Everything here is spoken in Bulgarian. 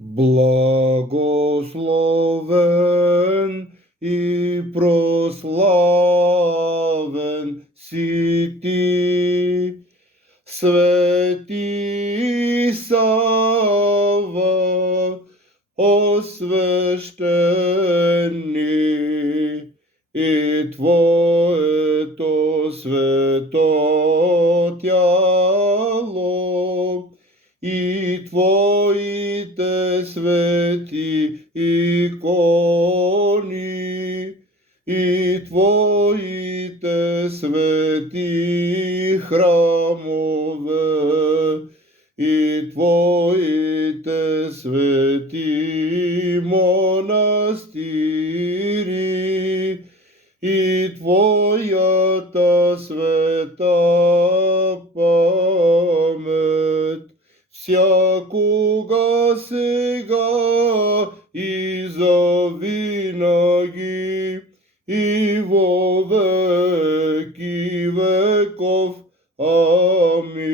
Благословен и прославен си ти, Свети Сава, освещени, и Твоето свето тяло, и Твоите свети икони, и Твоите свети храмове, и Твоите свети монастири, и Твојата света памет, всякога сега и завинаги, и во веки веков. Амин.